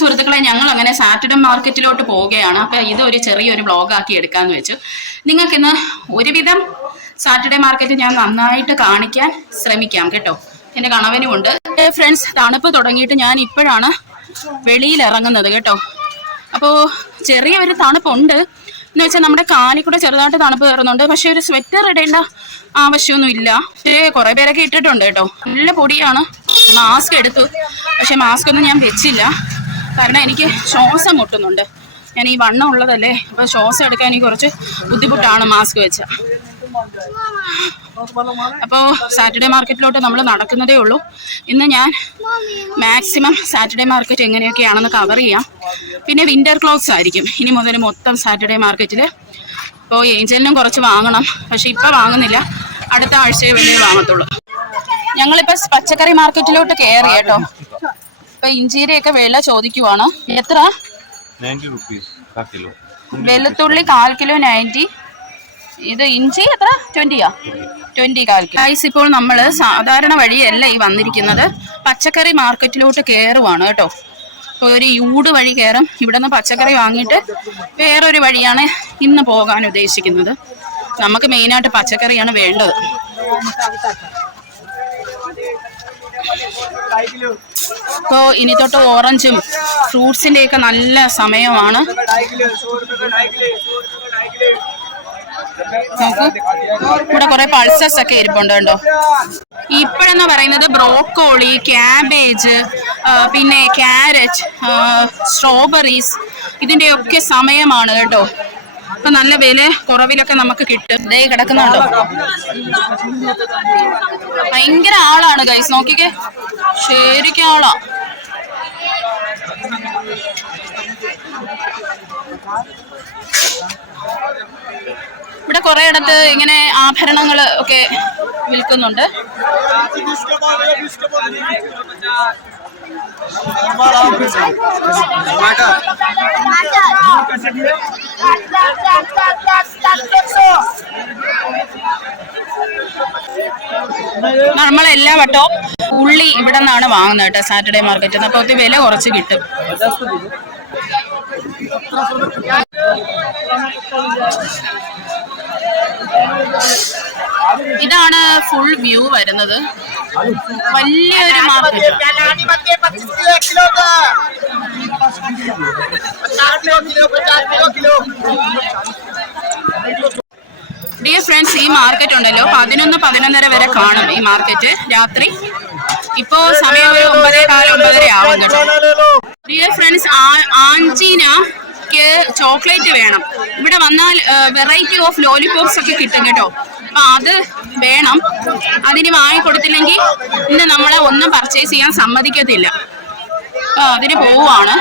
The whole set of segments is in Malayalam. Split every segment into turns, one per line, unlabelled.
സുഹൃത്തുക്കളെ ഞങ്ങൾ അങ്ങനെ സാറ്റർഡേ മാർക്കറ്റിലോട്ട് പോവുകയാണ്. അപ്പൊ ഒരു ചെറിയൊരു ബ്ലോഗാക്കി എടുക്കാന്ന് വെച്ചു. നിങ്ങൾക്ക് ഇന്ന് ഒരുവിധം സാറ്റർഡേ മാർക്കറ്റ് ഞാൻ നന്നായിട്ട് കാണിക്കാൻ ശ്രമിക്കാം കേട്ടോ. എന്റെ കണവനും ഉണ്ട് ഫ്രണ്ട്സ് തണുപ്പ് തുടങ്ങിയിട്ട് ഞാൻ ഇപ്പോഴാണ് വെളിയിൽ ഇറങ്ങുന്നത് കേട്ടോ അപ്പോൾ ചെറിയൊരു തണുപ്പുണ്ട്. എന്ന് വെച്ചാൽ നമ്മുടെ കാലിൽ കൂടെ ചെറുതായിട്ട് തണുപ്പ് കയറുന്നുണ്ട്. പക്ഷെ ഒരു സ്വെറ്റർ ഇടേണ്ട ആവശ്യമൊന്നും ഇല്ല. പക്ഷേ കുറേ പേരൊക്കെ ഇട്ടിട്ടുണ്ട് കേട്ടോ. നല്ല പൊടിയാണ്. മാസ്ക് എടുത്തു. പക്ഷെ മാസ്ക് ഒന്നും ഞാൻ വെച്ചില്ല. കാരണം എനിക്ക് ശ്വാസം മുട്ടുന്നുണ്ട്. ഞാൻ ഈ വണ്ണം ഉള്ളതല്ലേ? അപ്പോൾ ശ്വാസം എടുക്കാൻ എനിക്ക് കുറച്ച് ബുദ്ധിമുട്ടാണ് മാസ്ക് വെച്ച. അപ്പോ സാറ്റർഡേ മാർക്കറ്റിലോട്ട് നമ്മൾ നടക്കുന്നതേ ഉള്ളൂ. ഇന്ന് ഞാൻ മാക്സിമം സാറ്റർഡേ മാർക്കറ്റ് എങ്ങനെയൊക്കെയാണെന്ന് കവർ ചെയ്യാം. പിന്നെ വിന്റർ ക്ലോത്ത്സ് ആയിരിക്കും. ഇനി മുതൽ മൊത്തം സാറ്റർഡേ മാർക്കറ്റിൽ ഇപ്പോൾ ഏഞ്ചലിനും കുറച്ച് വാങ്ങണം. പക്ഷെ ഇപ്പോൾ വാങ്ങുന്നില്ല. അടുത്ത ആഴ്ചയെ വേണ്ടി വാങ്ങത്തുള്ളൂ. ഞങ്ങളിപ്പോൾ പച്ചക്കറി മാർക്കറ്റിലോട്ട് കയറി കേട്ടോ. ഇപ്പൊ ഇഞ്ചീരയൊക്കെ വില ചോദിക്കുവാണ്. എത്ര? വെളുത്തുള്ളി കാൽ കിലോ നയന്റി. ഇത് ഇഞ്ചി എത്ര? ട്വന്റിയാ? ട്വന്റി കാൽ കിലോ. ഐസ് ഇപ്പോൾ നമ്മൾ സാധാരണ വഴിയല്ല ഈ വന്നിരിക്കുന്നത്. പച്ചക്കറി മാർക്കറ്റിലോട്ട് കയറുവാണ് കേട്ടോ. ഇപ്പോൾ ഒരു യൂട് വഴി കയറും ഇവിടെ നിന്ന് പച്ചക്കറി വാങ്ങിയിട്ട് വേറൊരു വഴിയാണ് ഇന്ന് പോകാൻ ഉദ്ദേശിക്കുന്നത്. നമുക്ക് മെയിനായിട്ട് പച്ചക്കറിയാണ് വേണ്ടത്. ഇപ്പോൾ ഇനി തൊട്ട് ഓറഞ്ചും ഫ്രൂട്ട്സിന്റെ ഒക്കെ നല്ല സമയമാണ്. ഇവിടെ കുറെ പൾസസ് ഒക്കെ ഇരിപ്പുണ്ട് കണ്ടോ? ഇപ്പോഴെന്ന് പറയുന്നത് ബ്രോക്കോളി ക്യാബേജ് പിന്നെ ക്യാരറ്റ് സ്ട്രോബെറീസ് ഇതിന്റെയൊക്കെ സമയമാണ് കേട്ടോ. ഇപ്പൊ നല്ല വില കുറവിലൊക്കെ നമുക്ക് കിട്ടും. കിടക്കുന്നുണ്ടോ? ഭയങ്കര ആളാണ് ഗൈസ് നോക്കിക്കേ. ശരിക്കും ആളാ. ഇവിടെ കുറെ ഇടത്ത് ഇങ്ങനെ ആഭരണങ്ങൾ ഒക്കെ വിൽക്കുന്നുണ്ട്. നമ്മൾ എല്ലാ വട്ടവും ഉള്ളി ഇവിടെ നിന്നാണ് വാങ്ങുന്നത് കേട്ടോ സാറ്റർഡേ മാർക്കറ്റിൽ നിന്ന്. അപ്പോൾ വില കുറച്ച് കിട്ടും. ഇതാണ് ഫുൾ വ്യൂ വരുന്നത്. വലിയൊരു മാർക്കറ്റ് ഡിയർ ഫ്രണ്ട്സ് ഈ മാർക്കറ്റ് ഉണ്ടല്ലോ. പതിനൊന്ന് പതിനൊന്നര വരെ കാണും ഈ മാർക്കറ്റ് രാത്രി. ഇപ്പോ സമയം ഒരു ഒമ്പതേ കാലം ഒമ്പതര ആവും ഡിയർ ഫ്രണ്ട്സ് ആഞ്ചീന ചോക്ലേറ്റ് വേണം. ഇവിടെ വന്നാൽ വെറൈറ്റി ഓഫ് ലോലിപോപ്സ് ഒക്കെ കിട്ടും കേട്ടോ. അപ്പൊ അത് വേണം. അതിന് വാങ്ങിക്കൊടുത്തില്ലെങ്കിൽ ഇന്ന് നമ്മളെ ഒന്നും പർച്ചേസ് ചെയ്യാൻ സമ്മതിക്കത്തില്ല. അതിന് പോവാണ്.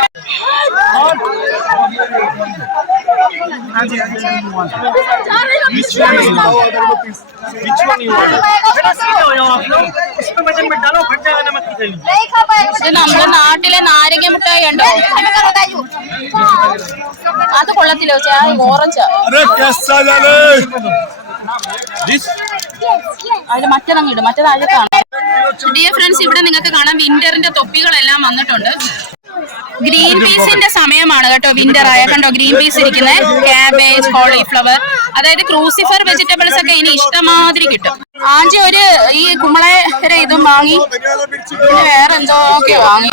നമ്മുടെ നാട്ടിലെ നാരങ്ങ മിഠായി ഉണ്ടോ അത് കൊള്ളത്തില്ലോ ചേ ഓറഞ്ച്. അതിൽ മറ്റേതങ്ങിടും മറ്റേ താഴെ ഡിയർ ഫ്രണ്ട്സ് ഇവിടെ നിങ്ങൾക്ക് കാണാം വിന്ററിന്റെ തൊപ്പികളെല്ലാം വന്നിട്ടുണ്ട്. ഗ്രീൻ പീസിന്റെ സമയമാണ് കേട്ടോ വിന്റർ ആയ. കണ്ടോ ഗ്രീൻ പീസ് ഇരിക്കുന്നത്. ക്യാബേജ് കോളിഫ്ലവർ അതായത് ക്രൂസിഫർ വെജിറ്റബിൾസ് ഒക്കെ ഇനി ഇഷ്ടമാതിരി കിട്ടും. ആഞ്ചി ഒരു ഈ കുമ്പളര ഇതും വാങ്ങി. വേറെ എന്തോ ഒക്കെ വാങ്ങി.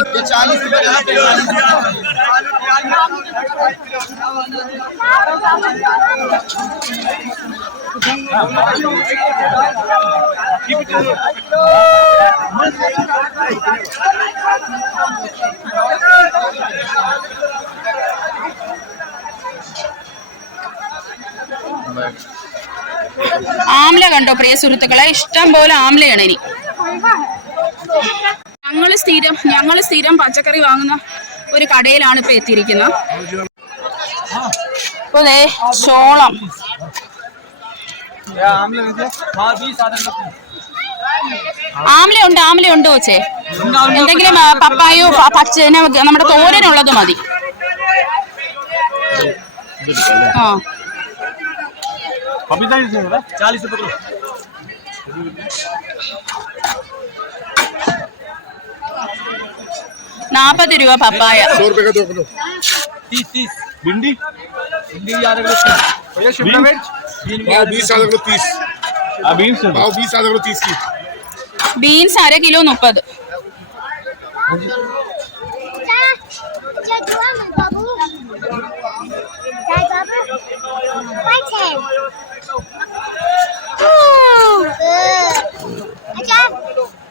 ആംല കണ്ടോ പ്രിയ സുഹൃത്തുക്കളെ? ഇഷ്ടം പോലെ ആംലയാണ് ഇനി. ഞങ്ങൾ സ്ഥിരം ഞങ്ങൾ സ്ഥിരം പച്ചക്കറി വാങ്ങുന്ന ഒരു കടയിലാണ് ഇപ്പൊ എത്തിയിരിക്കുന്നത്. അപ്പൊ ചോളം. ആംല ഉണ്ട് ആംല ഉണ്ട് വെച്ചേ എന്തെങ്കിലും ആ, പപ്പായോ പ- പച്ച ഇന നമ്മുടെ തോരനുള്ളത് മതി ആ
पपीता कितने का चालीस रुपए किलो
നാപ്പത് രൂപ പപ്പായ
सौ रुपए का दो किलो
तीस तीस भिंडी भिंडी आधा किलो भैया शिमला मिर्च
पाव बीस आधा किलो तीस
हाँ बीन्स
पाव बीस आधा किलो तीस की
ബീൻസ് അര കിലോ മുപ്പത്
Jai Jai Babu. Jai Babu. Five ten. Ooh. Good. Acha.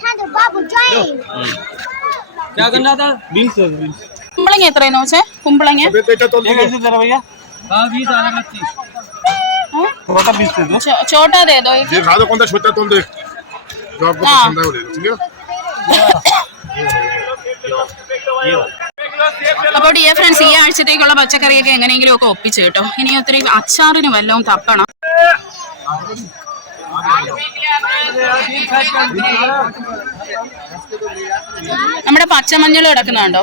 Time to Babu join.
क्या करना था बीन्स बीन्स
കുമ്പളങ്ങ എത്രയെന്ന് വെച്ചേ കുമ്പളങ്ങ
अबे बेटा तो
ये कैसे दे रहा भैया हाँ बीस आधा किलो तीस छोटा बीस दे दो
ചോ- ചോട്ടാ തേതോ
देख खा दो कौन सा छोटा तुम देख जो आपको
हाँ।
पसंद है वो ले लो ठीक है
അപ്പോൾ ഡിയർ ഫ്രണ്ട്സ് ഈ ആഴ്ചത്തേക്കുള്ള പച്ചക്കറിയൊക്കെ എങ്ങനെയെങ്കിലും ഒക്കെ ഒപ്പിച്ച് കേട്ടോ ഇനി ഒത്തിരി അച്ചാറിന് വല്ലതും തപ്പണം നമ്മുടെ പച്ചമഞ്ഞൾ കിടക്കുന്നുണ്ടോ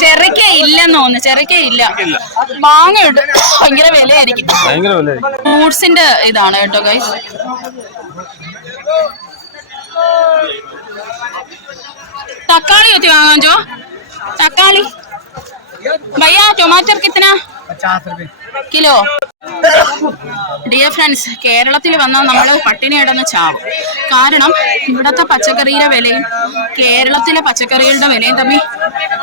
ചെറുക്ക ഇല്ലെന്ന് തോന്നുന്നു. ചെറുക്ക ഇല്ല. മാങ്ങ ഭയങ്കര വിലയായിരിക്കും.
ഭയങ്കര
ഫ്രൂട്ട്സിന്റെ ഇതാണ് കേട്ടോ ഗൈസ് തക്കാളി ഒത്തി ജോ. തക്കാളി. ഭയ്യ ടൊമാറ്റോ കിത്തന കിലോ? ഡിയർ ഫ്രണ്ട്സ് കേരളത്തിൽ വന്നാൽ നമ്മൾ പട്ടിണി കിടന്ന് ചാവും. കാരണം ഇവിടുത്തെ പച്ചക്കറിയുടെ വിലയും കേരളത്തിലെ പച്ചക്കറികളുടെ വിലയും തമ്മിൽ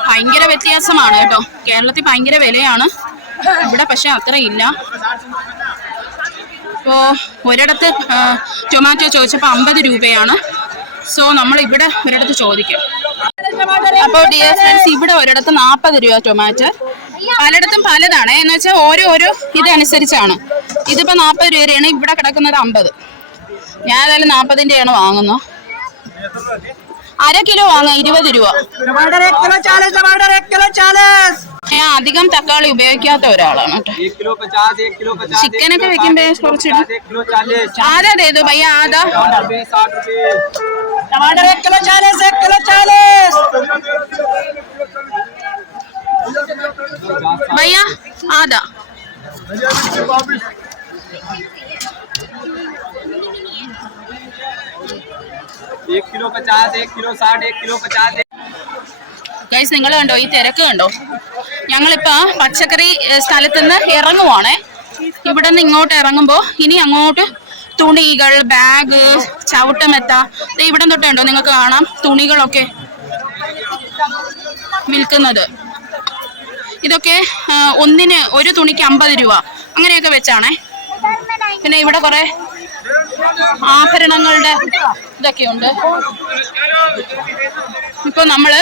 ഭയങ്കര വ്യത്യാസമാണ് കേട്ടോ. കേരളത്തിൽ ഭയങ്കര വിലയാണ്. ഇവിടെ പക്ഷെ അത്ര ഇല്ല. ഇപ്പോൾ ഒരിടത്ത് ടൊമാറ്റോ ചോദിച്ചപ്പോൾ അമ്പത് രൂപയാണ്. സോ നമ്മൾ ഇവിടെ ഒരിടത്ത് ചോദിക്കും. അപ്പോൾ ഡിയർ ഫ്രണ്ട്സ് ഇവിടെ ഒരിടത്ത് നാൽപ്പത് രൂപ ടൊമാറ്റോ പലയിടത്തും പലതാണ്. എന്ന് വെച്ചാൽ ഓരോരോ ഇതനുസരിച്ചാണ്. ഇതിപ്പോ നാപ്പത് രൂപയാണ് ഇവിടെ കിടക്കുന്നത് അമ്പത്. ഞാൻ ഏതായാലും നാൽപ്പതിന്റെയാണ് വാങ്ങുന്നത് അര കിലോ വാങ്ങാം ഇരുപത് രൂപ. ഞാൻ അധികം തക്കാളി ഉപയോഗിക്കാത്ത ഒരാളാണ് ചിക്കനൊക്കെ
വെക്കുമ്പോ കുറച്ച്
ആരാ ഏത് ആദാ
ടമാറ്റർ रुपए साठ रुपए
टमाटर एक किलो चालीस एक किलो चालीस
ഭയ്യ ആദാ
एक किलो पचास एक किलो साठ एक किलो पचास
ഗൈസ് നിങ്ങൾ കണ്ടോ ഈ തിരക്ക് കണ്ടോ ഞങ്ങളിപ്പോ പച്ചക്കറി ഏഹ്, സ്ഥലത്ത് നിന്ന് ഇറങ്ങുവാണേ ഇവിടെ നിന്ന് ഇങ്ങോട്ട് ഇറങ്ങുമ്പോൾ ഇനി അങ്ങോട്ട് തുണികൾ ബാഗ് ചവിട്ടമെത്ത ദേ ഇവിടെ തൊട്ടുണ്ടോ നിങ്ങൾക്ക് കാണാം തുണികളൊക്കെ വിൽക്കുന്നത് ഇതൊക്കെ ഒന്നിന് ഒരു തുണിക്ക് അമ്പത് രൂപ. അങ്ങനെയൊക്കെ വെച്ചാണേ. പിന്നെ ഇവിടെ കുറെ ആഭരണങ്ങളുടെ ഇതൊക്കെയുണ്ട്. ഇപ്പൊ നമ്മൾ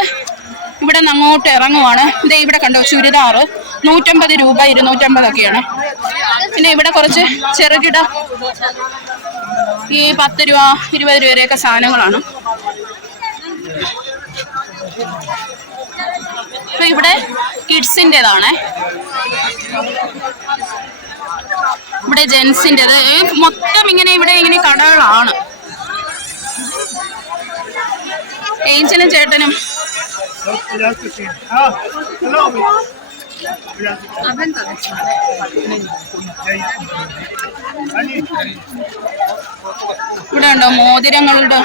ഇവിടെ നിന്ന് അങ്ങോട്ട് ഇറങ്ങുവാണ്. ഇതേ ഇവിടെ കണ്ടോ ചുരിദാറ്. നൂറ്റമ്പത് രൂപ ഇരുന്നൂറ്റമ്പതൊക്കെയാണ്. പിന്നെ ഇവിടെ കുറച്ച് ചെറുകിട ഈ പത്ത് രൂപ ഇരുപത് രൂപ വരെയൊക്കെ സാധനങ്ങളാണ് അപ്പൊ ഇവിടെ കിഡ്സിന്റെതാണ് ഇവിടെ ജെൻസിന്റെത് മൊത്തം ഇങ്ങനെ ഇവിടെ ഇങ്ങനെ കടകളാണ്. ഏഞ്ചലും ചേട്ടനും. ഇവിടെ ഉണ്ടോ മോതിരങ്ങളുടെ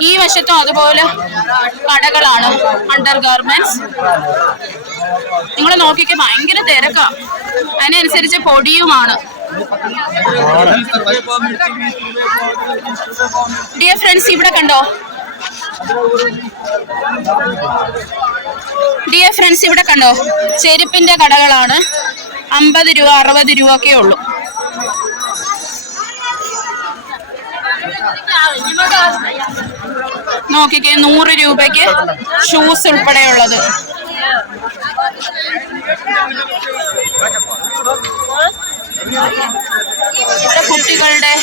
ഈ വശത്തും അതുപോലെ കടകളാണ് അണ്ടർ ഗാർമെന്റ്സ് നിങ്ങൾ നോക്കിക്കെ ഭയങ്കര തിരക്കാ. അതിനനുസരിച്ച് പൊടിയുമാണ്. ഡിയർ ഫ്രണ്ട്സ് ഇവിടെ കണ്ടോ? ഡിയർ ഫ്രണ്ട്സ് ഇവിടെ കണ്ടോ? ചെരുപ്പിന്റെ കടകളാണ്. അമ്പത് രൂപ അറുപത് രൂപ ഒക്കെ ഉള്ളൂ. നോക്കിക്കേ നൂറ് രൂപയ്ക്ക് ഷൂസ് ഉൾപ്പെടെയുള്ളത്. ഇവിടെ കുട്ടികളുടെ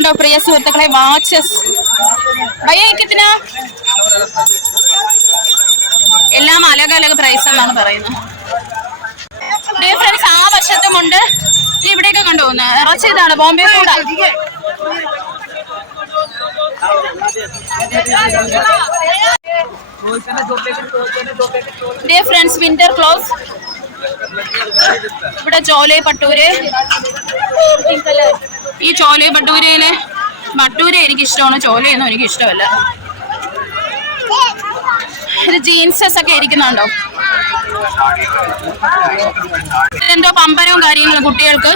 കണ്ടോ പ്രിയ സുഹൃത്തുക്കളെ? വാച്ചസ് ഭയക്കത്തിന എല്ലാം അലക അലക പ്രൈസ് എന്നാണ് പറയുന്നത്. ഫ്രണ്ട്സ് ആ വശത്തുമുണ്ട് ഇവിടെയൊക്കെ കൊണ്ടുപോകുന്നു ഇറച്ചി ഇതാണ് ബോംബെ കൂടെ ഫ്രണ്ട്സ് വിന്റർ ക്ലോസ് ഇവിടെ ചോലെ പട്ടൂര്. ഈ ചോല ഭട്ടൂരയിലെ ഭട്ടൂര എനിക്ക് ഇഷ്ടമാണ് ചോലയൊന്നും എനിക്ക് ഇഷ്ടമല്ല ജീൻസസ് ഒക്കെ ഇരിക്കുന്നുണ്ടോ? എന്തോ പമ്പരവും കാര്യങ്ങളും കുട്ടികൾക്ക്?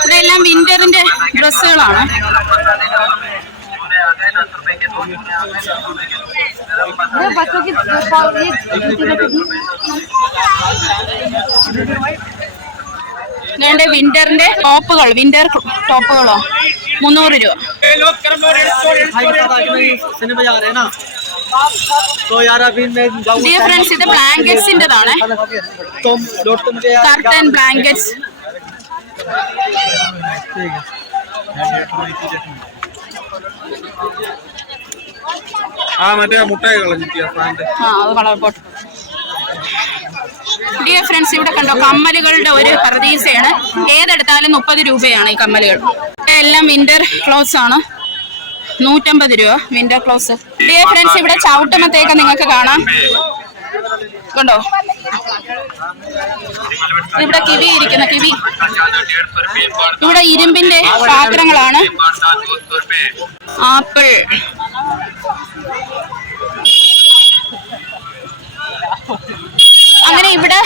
ഇവിടെ എല്ലാം വിന്ററിന്റെ ഡ്രസ്സുകളാണ് വേണ്ട വിന്ററിന്റെ ടോപ്പുകൾ വിന്റർ ടോപ്പുകളോ മുന്നൂറ് രൂപ
भाई पता कि नहीं सिनेमा जा रहे हैं ना तो यार अभी मैं जाऊँ
ഡിയർ ഫ്രണ്ട്സ് ഇത്
ബ്ലാങ്കറ്റ്സിന്റെതാണ്
കർട്ടൻ ബ്ലാങ്കറ്റ്സ്
ആ മറ്റേ മുട്ടായി കളഞ്ഞിട്ടിയ
ആ അത് കളർ പോട്ട്. ഡിയർ ഫ്രണ്ട്സ് ഇവിടെ കണ്ടോ കമ്മലുകളുടെ ഒരു പ്രതീസയാണ് ഏതെടുത്താലും മുപ്പത് രൂപയാണ് ഈ കമ്മലുകൾ. എല്ലാം ഇന്റർ ക്ലോസ് ആണ്. നൂറ്റമ്പത് രൂപ. വിൻഡോ ക്ലോസ് ഡിയർ ഫ്രണ്ട്സ് ഇവിടെ ചവിട്ടുമത്തേക്ക് നിങ്ങൾക്ക് കാണാം. കണ്ടോ? ഇവിടെ കിവി ഇരിക്കുന്ന കിവി. ഇവിടെ ഇരുമ്പിന്റെ പാത്രങ്ങളാണ്. ആപ്പിൾ. അങ്ങനെ ഇവിടെ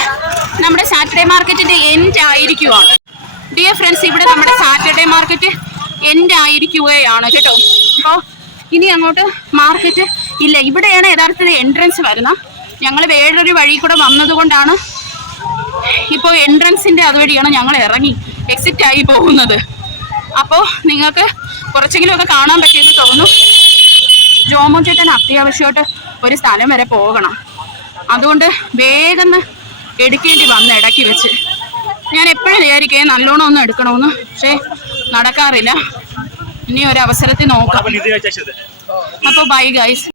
നമ്മുടെ സാറ്റർഡേ മാർക്കറ്റിന്റെ എൻഡ് ആയിരിക്കുവാണ്. ഡിയർ ഫ്രണ്ട്സ് ഇവിടെ നമ്മുടെ സാറ്റർഡേ മാർക്കറ്റ് എൻഡ് ആയിരിക്കുകയാണ് കേട്ടോ. അപ്പോൾ ഇനി അങ്ങോട്ട് മാർക്കറ്റ് ഇല്ല. ഇവിടെയാണ് യഥാർത്ഥത്തിൽ എൻട്രൻസ് വരുന്നത്. ഞങ്ങൾ വേറൊരു വഴി കൂടെ വന്നതുകൊണ്ടാണ് ഇപ്പോൾ എൻട്രൻസിന്റെ അതുവഴിയാണ് ഞങ്ങൾ ഇറങ്ങി. എക്സിറ്റ് ആയി പോകുന്നത്. അപ്പോൾ നിങ്ങൾക്ക് കുറച്ചെങ്കിലും ഒക്കെ കാണാൻ പറ്റിയെന്ന് തോന്നുന്നു. ജോമോൻ ചേട്ടൻ അത്യാവശ്യമായിട്ട് ഒരു സ്ഥലം വരെ പോകണം. അതുകൊണ്ട് വേഗം എടുക്കേണ്ടി വന്ന് ഇടയ്ക്ക് വെച്ച്. ഞാൻ എപ്പോഴും വിചാരിക്കേ നല്ലോണം ഒന്ന് എടുക്കണമെന്ന്. പക്ഷേ നടക്കാറില്ല. ഇനി ഒരു അവസരത്തിൽ നോക്കാം. അപ്പോൾ ബൈ ഗൈസ്